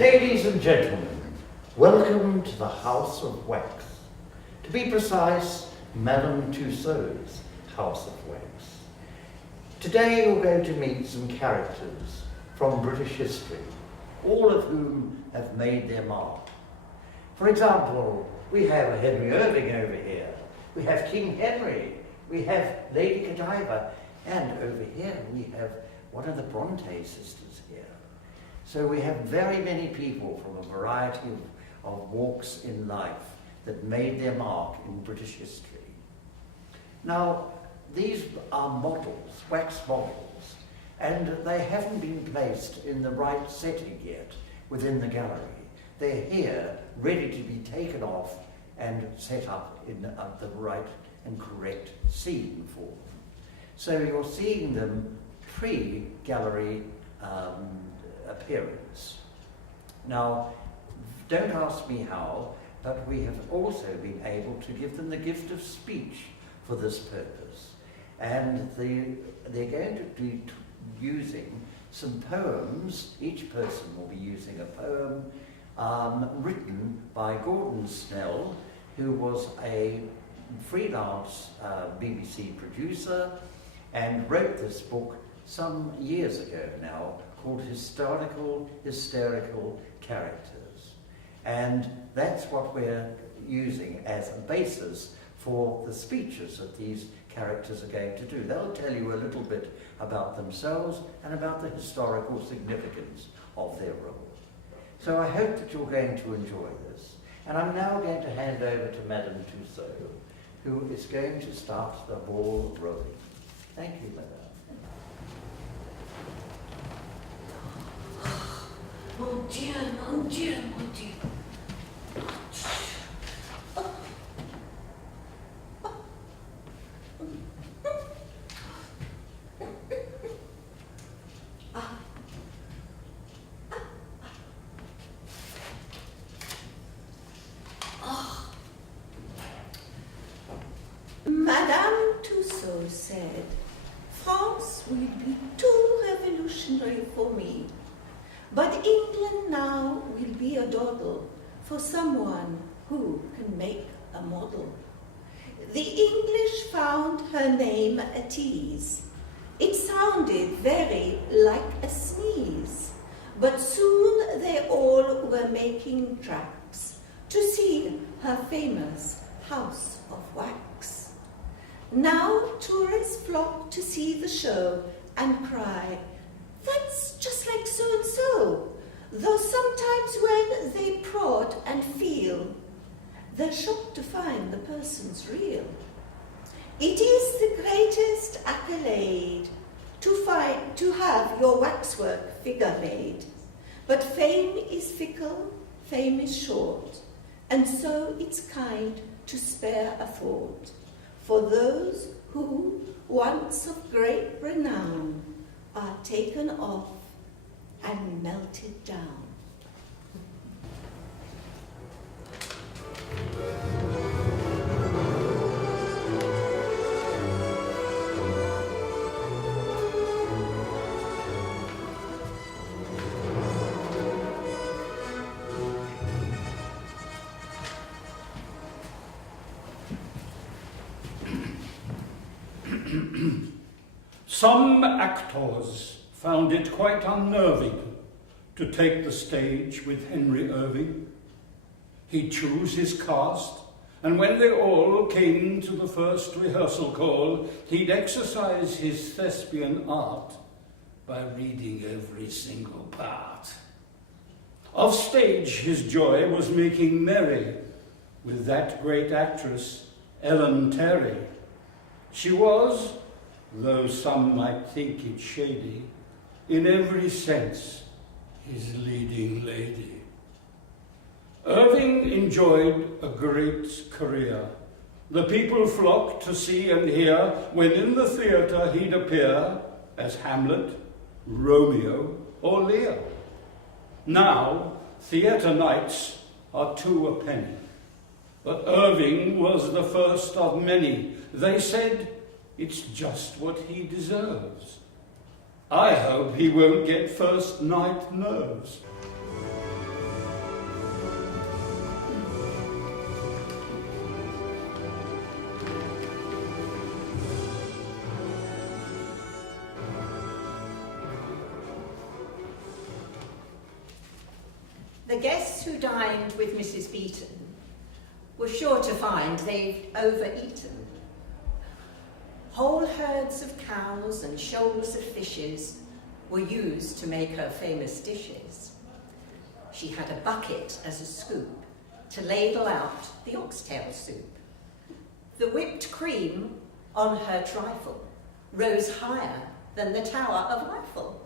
Ladies and gentlemen, welcome to the House of Wax. To be precise, Madame Tussauds House of Wax. Today you're going to meet some characters from British history, all of whom have made their mark. For example, we have Henry Irving over here, we have King Henry, we have Lady Godiva, and over here we have one of the Bronte sisters here. So we have very many people from a variety of walks in life that made their mark in British history. Now, these are models, wax models, and they haven't been placed in the right setting yet within the gallery. They're here, ready to be taken off and set up in the right and correct scene for them. So you're seeing them pre-gallery appearance. Now, don't ask me how, but we have also been able to give them the gift of speech for this purpose. And they're going to be using some poems. Each person will be using a poem written by Gordon Snell, who was a freelance BBC producer and wrote this book some years ago now called Hysterical Characters. And that's what we're using as a basis for the speeches that these characters are going to do. They'll tell you a little bit about themselves and about the historical significance of their role. So I hope that you're going to enjoy this. And I'm now going to hand over to Madame Tussauds, who is going to start the ball rolling. Thank you, Madame. Mon Dieu, mon Dieu, mon Dieu. Madame Tussauds said, France will be too revolutionary for me, but England now will be a dawdle for someone who can make a model. The English found her name at ease. It sounded very like a sneeze, but soon they all were making tracks to see her famous House of Wax. Now tourists flock to see the show and cry, "That's just like so-and-so," though sometimes when they prod and feel, they're shocked to find the person's real. It is the greatest accolade to have your waxwork figure made, but fame is fickle, fame is short, and so it's kind to spare a thought for those who, once of great renown, are taken off and melted down. Some actors found it quite unnerving to take the stage with Henry Irving. He'd choose his cast, and when they all came to the first rehearsal call, he'd exercise his thespian art by reading every single part. Off stage, his joy was making merry with that great actress, Ellen Terry. She was, though some might think it shady, in every sense his leading lady. Irving enjoyed a great career. The people flocked to see and hear when in the theatre he'd appear as Hamlet, Romeo, or Lear. Now, theatre nights are two a penny, but Irving was the first of many. They said, it's just what he deserves. I hope he won't get first night nerves. The guests who dined with Mrs. Beeton were sure to find they'd overeaten. Whole herds of cows and shoals of fishes were used to make her famous dishes. She had a bucket as a scoop to ladle out the oxtail soup. The whipped cream on her trifle rose higher than the Tower of Eiffel.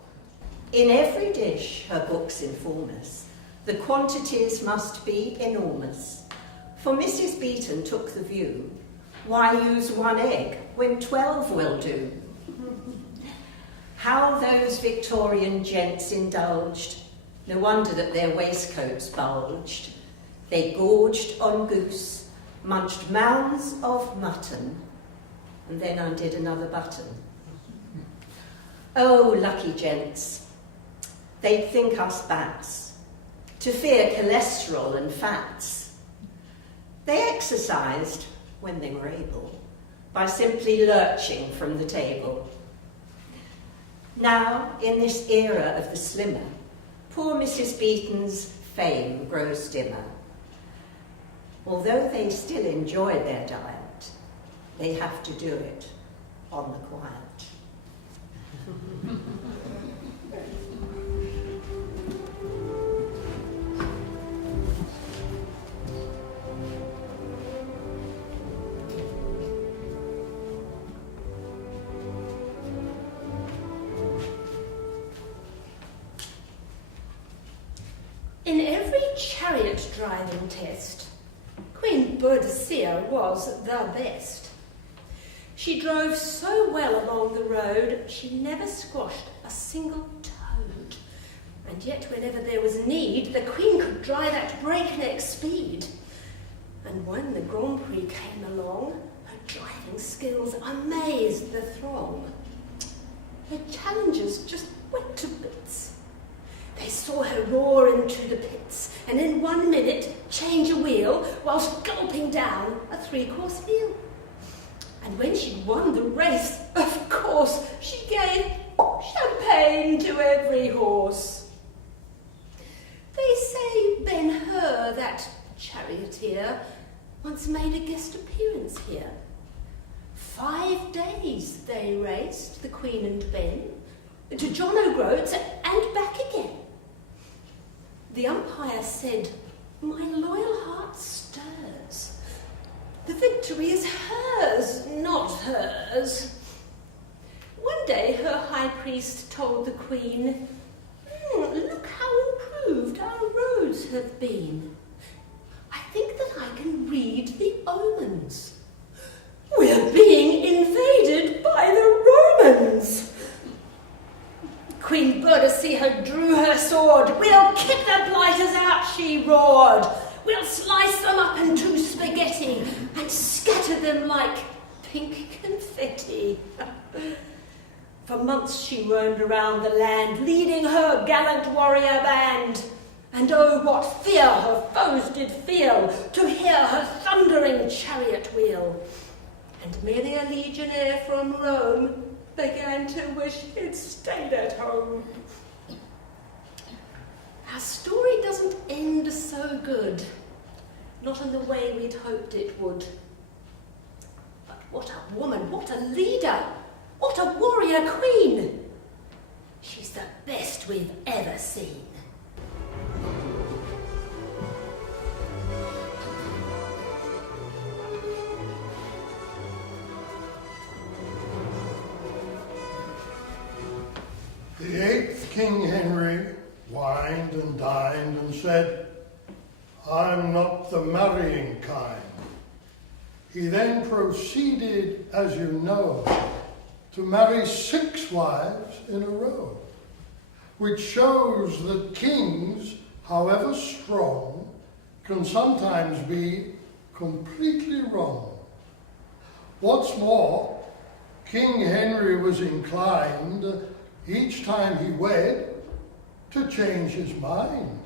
In every dish, her books inform us, the quantities must be enormous. For Mrs. Beeton took the view, why use 1 egg when 12 will do? How those Victorian gents indulged, no wonder that their waistcoats bulged. They gorged on goose, munched mounds of mutton, and then undid another button. Oh, lucky gents, they'd think us bats, to fear cholesterol and fats. They exercised, when they were able, by simply lurching from the table. Now, in this era of the slimmer, poor Mrs. Beeton's fame grows dimmer. Although they still enjoy their diet, they have to do it on the quiet. In every chariot driving test, Queen Boadicea was the best. She drove so well along the road, she never squashed a single toad. And yet whenever there was need, the Queen could drive at breakneck speed. And when the Grand Prix came along, her driving skills amazed the throng. Her challengers just went to bits. They saw her roar into the pits, and in 1 minute change a wheel, whilst gulping down a 3-course meal. And when she'd won the race, of course, she gave champagne to every horse. They say Ben-Hur, that charioteer, once made a guest appearance here. 5 days they raced, the Queen and Ben, to John O'Groats and back again. The umpire said, "My loyal heart stirs. The victory is hers, not hers." One day her high priest told the Queen, "Look how improved our roads have been. I think that I can read the omens. We're being invaded by the Romans." Queen Boadicea drew her sword. "We'll kick the blighters out," she roared. "We'll slice them up into spaghetti and scatter them like pink confetti." For months she roamed around the land, leading her gallant warrior band. And oh, what fear her foes did feel to hear her thundering chariot wheel. And many a legionnaire from Rome began to wish he'd stayed at home. Our story doesn't end so good, not in the way we'd hoped it would. But what a woman, what a leader, what a warrior queen! She's the best we've ever seen. The 8th King Henry wined and dined and said, "I'm not the marrying kind." He then proceeded, as you know, to marry 6 wives in a row, which shows that kings, however strong, can sometimes be completely wrong. What's more, King Henry was inclined, each time he wed, to change his mind.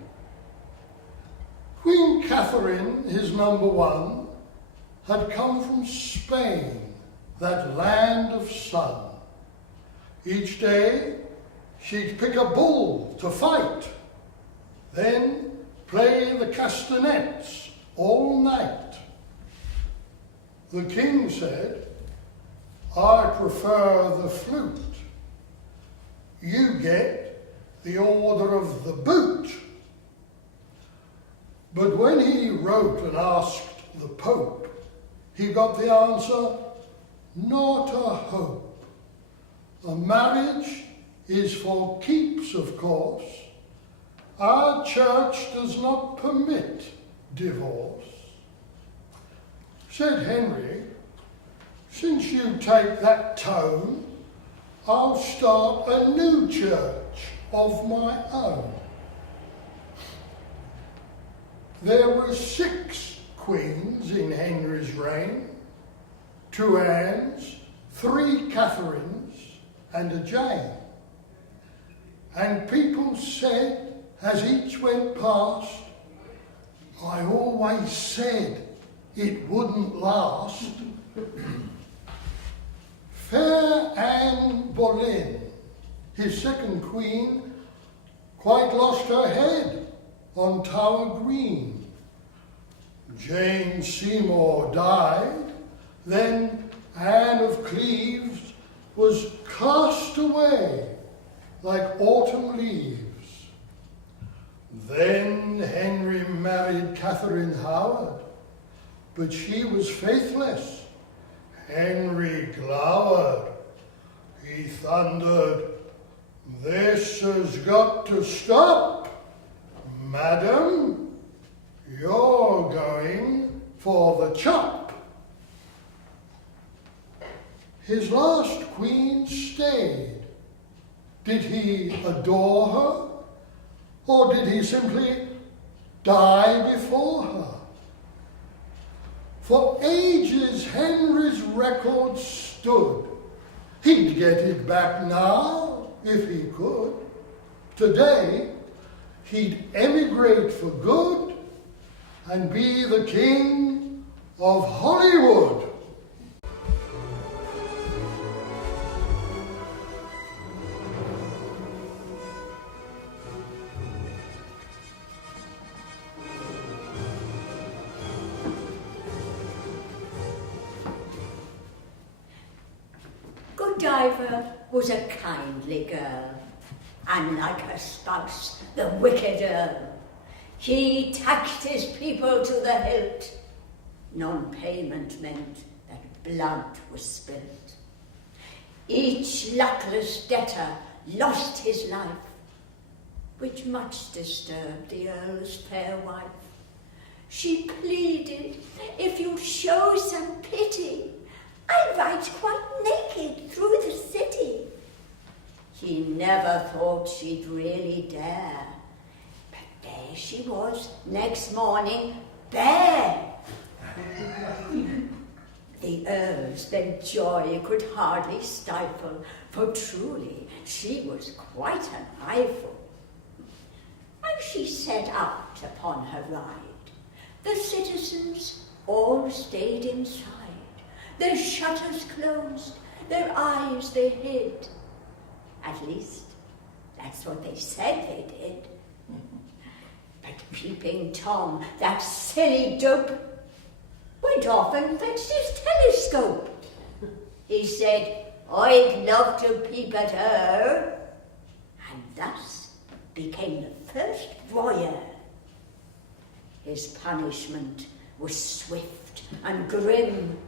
Queen Catherine, his number 1, had come from Spain, that land of sun. Each day she'd pick a bull to fight. Then play the castanets all night. The king said, I prefer the flute. You get the order of the boot. But when he wrote and asked the Pope, he got the answer, not a hope. A marriage is for keeps, of course. Our church does not permit divorce. Said Henry, since you take that tone, I'll start a new church of my own. There were 6 queens in Henry's reign, 2 Annes, 3 Catherines, and a Jane. And people said, as each went past, I always said it wouldn't last. Fair Anne Boleyn, his second queen, quite lost her head on Tower Green. Jane Seymour died, then Anne of Cleves was cast away like autumn leaves. Then Henry married Catherine Howard, but she was faithless. Henry glowered. He thundered, this has got to stop. Madam, you're going for the chop. His last queen stayed. Did he adore her, or did he simply die before her? For ages Henry's record stood. He'd get it back now, if he could. Today, he'd emigrate for good and be the king of Hollywood. Godiva was a kindly girl, and like her spouse, the wicked Earl. He taxed his people to the hilt. Non-payment meant that blood was spilt. Each luckless debtor lost his life, which much disturbed the Earl's fair wife. She pleaded, if you'll show some pity, I ride quite naked through the city. He never thought she'd really dare, but there she was next morning, bare. The Earl's then joy could hardly stifle, for truly she was quite an eyeful. As she set out upon her ride, the citizens all stayed inside. Their shutters closed, their eyes they hid. At least, that's what they said they did. But Peeping Tom, that silly dope, went off and fetched his telescope. He said, I'd love to peep at her, and thus became the first voyeur. His punishment was swift and grim,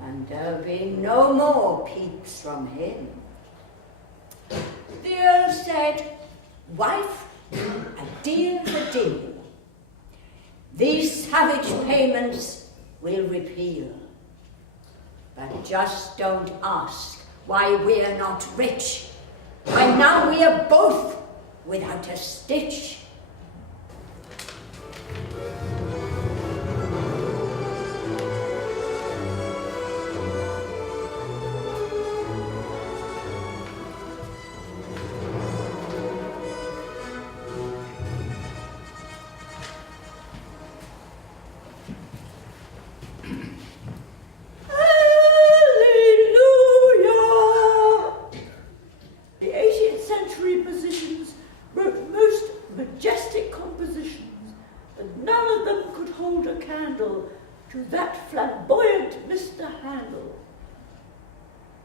and there'll be no more peeps from him. The Earl said, wife, a deal for deal. These savage payments we'll repeal. But just don't ask why we're not rich, when now we are both without a stitch. candle to that flamboyant Mr. Handel.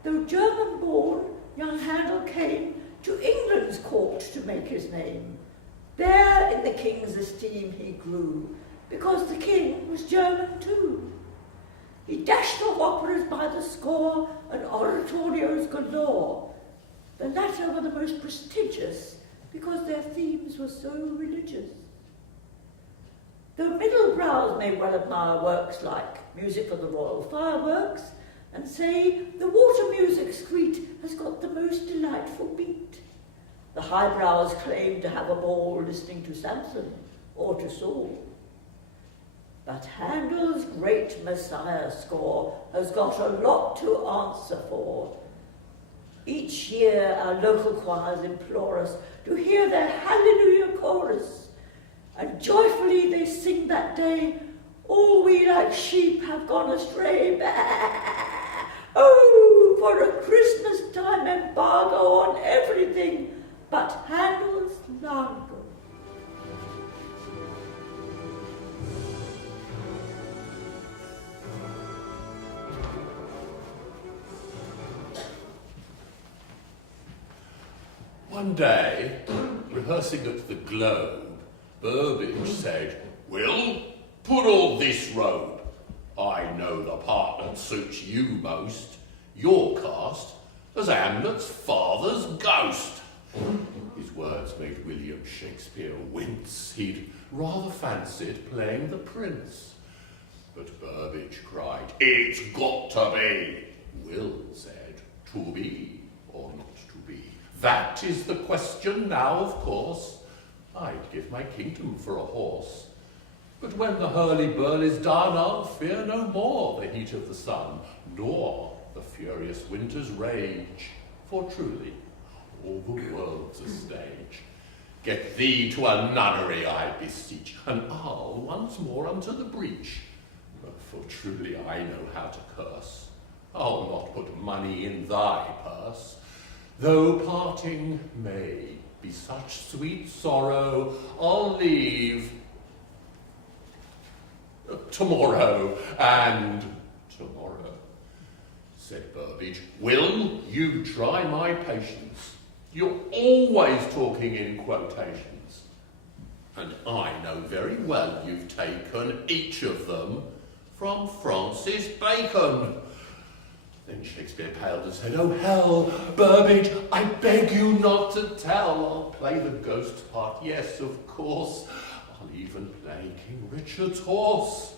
Though German-born, young Handel came to England's court to make his name. There in the king's esteem he grew, because the king was German too. He dashed off operas by the score and oratorios galore. The latter were the most prestigious because their themes were so religious. Though middle brows may well admire works like Music for the Royal Fireworks and say the water music suite has got the most delightful beat, the highbrows claim to have a ball listening to Samson or to Saul. But Handel's great Messiah score has got a lot to answer for. Each year our local choirs implore us to hear their Hallelujah chorus, and joyfully they sing that day, all we like sheep have gone astray. Bah! Oh, for a Christmas time embargo on everything but Handel's Largo. One day, rehearsing at the Globe, Burbage said, "Will, put on this robe. I know the part that suits you most. Your cast as Hamlet's father's ghost." His words made William Shakespeare wince. He'd rather fancied playing the prince. But Burbage cried, "It's got to be." Will said, "To be or not to be? That is the question now, of course. I'd give my kingdom for a horse. But when the hurly-burly is done, I'll fear no more the heat of the sun, nor the furious winter's rage. For truly, all the world's a stage. Get thee to a nunnery, I beseech, and I'll once more unto the breach. For truly I know how to curse. I'll not put money in thy purse. Though parting may be such sweet sorrow, I'll leave tomorrow and tomorrow. Said Burbage, "Will you try my patience? You're always talking in quotations, and I know very well you've taken each of them from Francis Bacon." Then Shakespeare paled and said, "Oh hell, Burbage, I beg you not to tell. I'll play the ghost part, yes, of course. I'll even play King Richard's horse."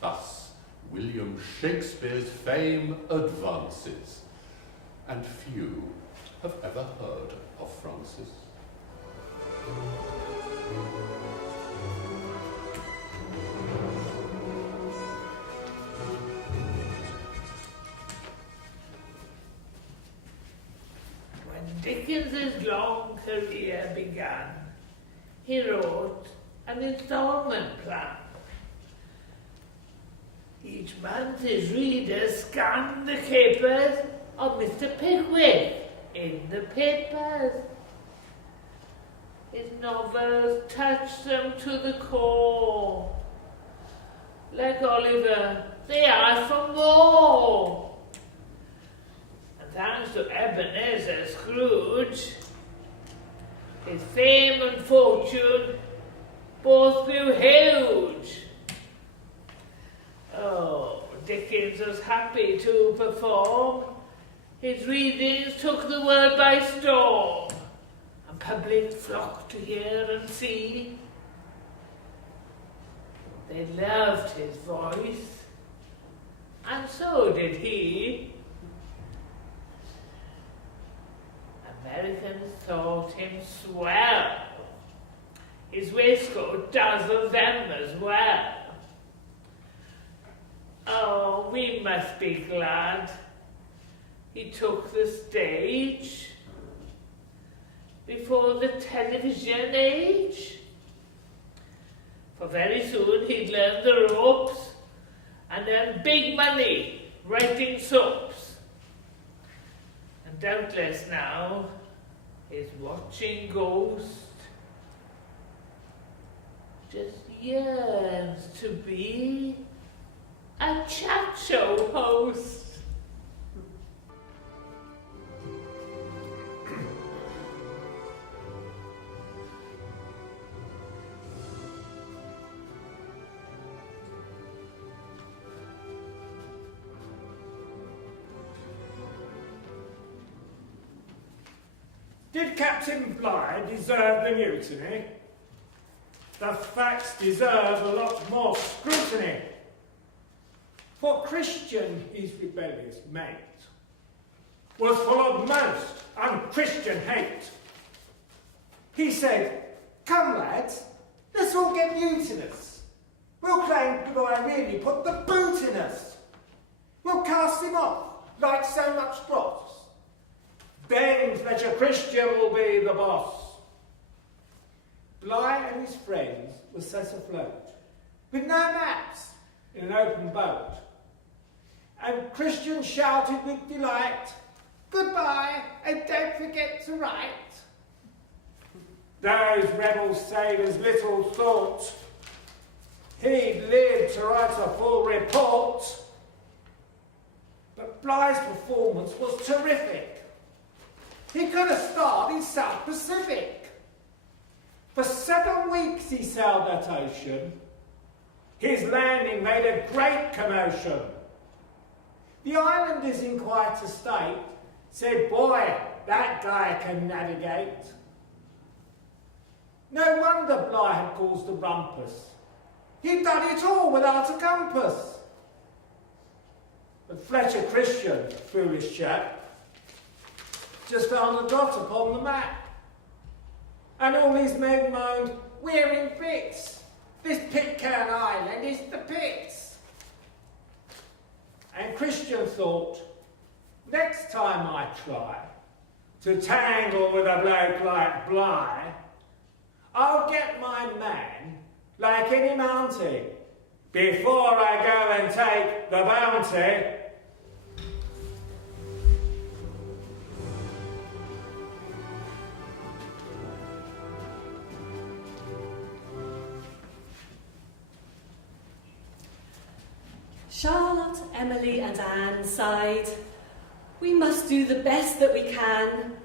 Thus William Shakespeare's fame advances, and few have ever heard of Francis. Dickens's long career began, he wrote an installment plan. Each month his readers scanned the capers of Mr. Pickwick in the papers. His novels touched them to the core. Like Oliver, they asked for more. Thanks to Ebenezer Scrooge, his fame and fortune both grew huge. Oh, Dickens was happy to perform. His readings took the world by storm, and public flocked to hear and see. They loved his voice, and so did he. Americans thought him swell. His waistcoat dazzled them as well. Oh, we must be glad he took the stage before the television age. For very soon he'd learn the ropes and earn big money writing soaps. And doubtless now his watching ghost just yearns to be a chat show host. Did Captain Bligh deserve the mutiny? The facts deserve a lot more scrutiny. For Christian, his rebellious mate was full of most unchristian hate. He said, "Come lads, let's all get mutinous. We'll claim Bligh really put the boot in us. We'll cast him off like so much dross. Then Fletcher Christian will be the boss." Bligh and his friends were set afloat, with no maps, in an open boat. And Christian shouted with delight, "Goodbye, and don't forget to write." Those rebel sailors little thought he'd live to write a full report. But Bligh's performance was terrific. He could have starred in South Pacific. For 7 weeks he sailed that ocean. His landing made a great commotion. The islanders in quite a state said, "Boy, that guy can navigate." No wonder Bligh had caused a rumpus. He'd done it all without a compass. But Fletcher Christian, foolish chap, just found a dot upon the map. And all his men moaned, "We're in bits. This Pitcairn Island is the pits." And Christian thought, next time I try to tangle with a bloke like Bligh, I'll get my man like any mountie before I go and take the bounty. Charlotte, Emily and Anne sighed. "We must do the best that we can,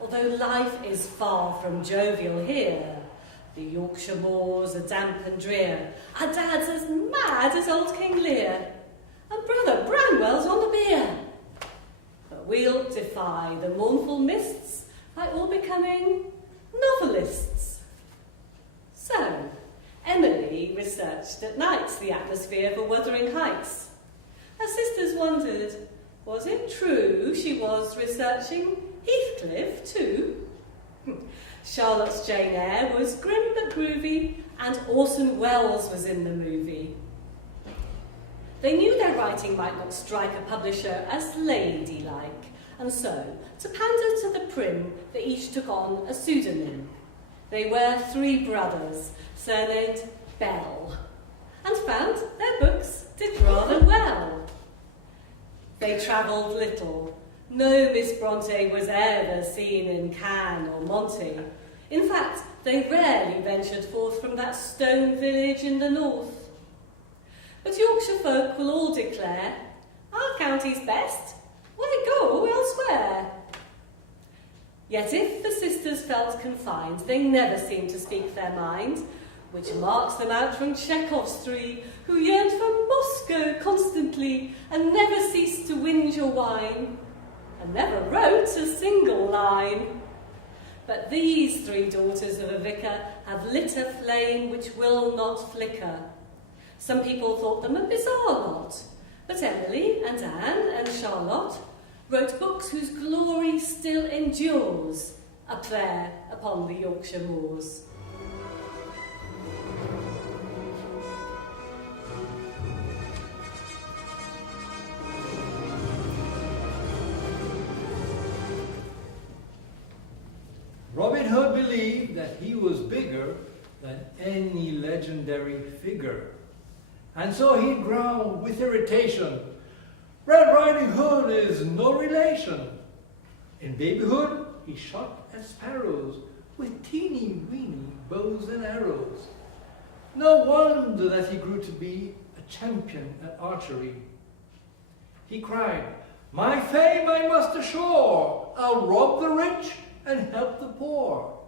although life is far from jovial here. The Yorkshire moors are damp and drear, our dad's as mad as old King Lear, and brother Branwell's on the beer. But we'll defy the mournful mists by all becoming novelists." So, Emily researched at nights the atmosphere for Wuthering Heights. Her sisters wondered, was it true she was researching Heathcliff too? Charlotte's Jane Eyre was grim but groovy, and Orson Welles was in the movie. They knew their writing might not strike a publisher as ladylike, and so, to pander to the prim, they each took on a pseudonym. They were 3 brothers, surnamed Bell, and found their books did rather well. They travelled little. No Miss Bronte was ever seen in Cannes or Monty. In fact, they rarely ventured forth from that stone village in the north. But Yorkshire folk will all declare, "Our county's best, why go elsewhere?" Yet if the sisters felt confined, they never seemed to speak their mind, which marks them out from Chekhov's 3, who yearned for Moscow constantly and never ceased to whinge or whine, and never wrote a single line. But these 3 daughters of a vicar have lit a flame which will not flicker. Some people thought them a bizarre lot, but Emily and Anne and Charlotte wrote books whose glory still endures up there upon the Yorkshire moors. Robin Hood believed that he was bigger than any legendary figure, and so he growled with irritation, "Red Riding Hood is no relation." In babyhood, he shot at sparrows with teeny-weeny bows and arrows. No wonder that he grew to be a champion at archery. He cried, "My fame I must assure, I'll rob the rich and help the poor."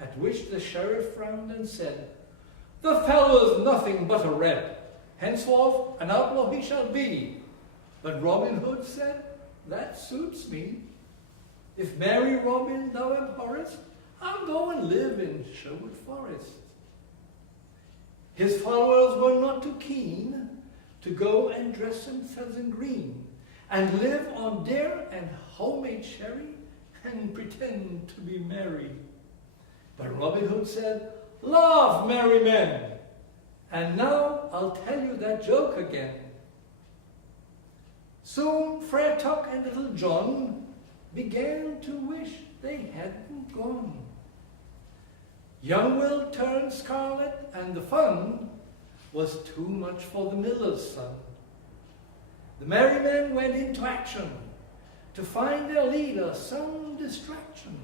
At which the sheriff frowned and said, "The fellow's nothing but a reb. Henceforth an outlaw he shall be." But Robin Hood said, "That suits me. If Mary Robin thou abhorrest, I'll go and live in Sherwood Forest." His followers were not too keen to go and dress themselves in green and live on deer and homemade sherry and pretend to be merry. But Robin Hood said, "Laugh, merry men, and now I'll tell you that joke again." Soon Friar Tuck and Little John began to wish they hadn't gone. Young Will turned scarlet, and the fun was too much for the miller's son. The merry men went into action to find their leader some distraction.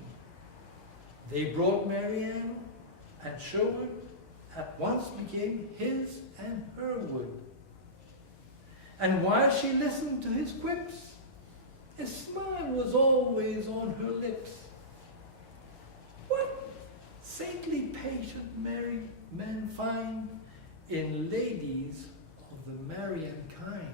They brought Marianne, and Sherwood at once became his and her wood. And while she listened to his quips, a smile was always on her lips. What saintly patient merry men find in ladies of the Marian kind.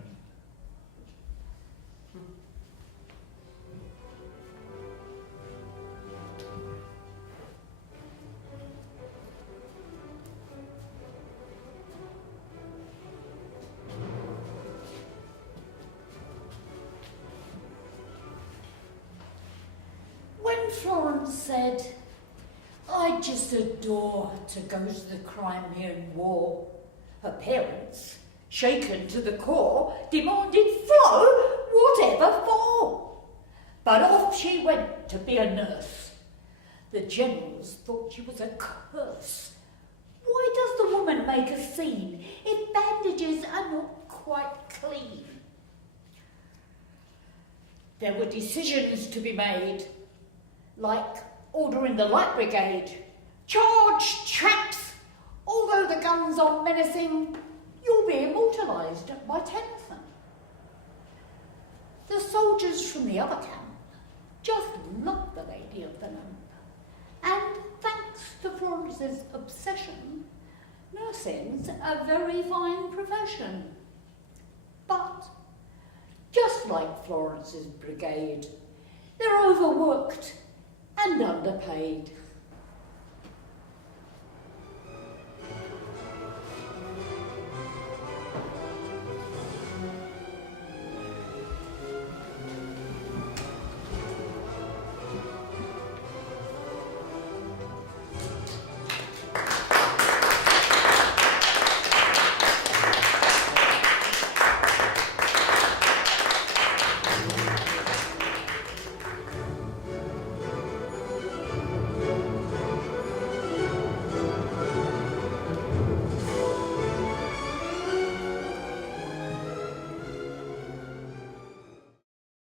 When Florence said, "I'd just adore to go to the Crimean War," her parents, shaken to the core, demanded, "Flo, whatever for?" But off she went to be a nurse. The generals thought she was a curse. Why does the woman make a scene if bandages are not quite clean? There were decisions to be made, like ordering the Light Brigade. "Charge, chaps! Although the guns are menacing, you'll be immortalised by Tennyson." The soldiers from the other camp just loved the lady of the lamp, and thanks to Florence's obsession, nursing's a very fine profession. But just like Florence's brigade, they're overworked and underpaid.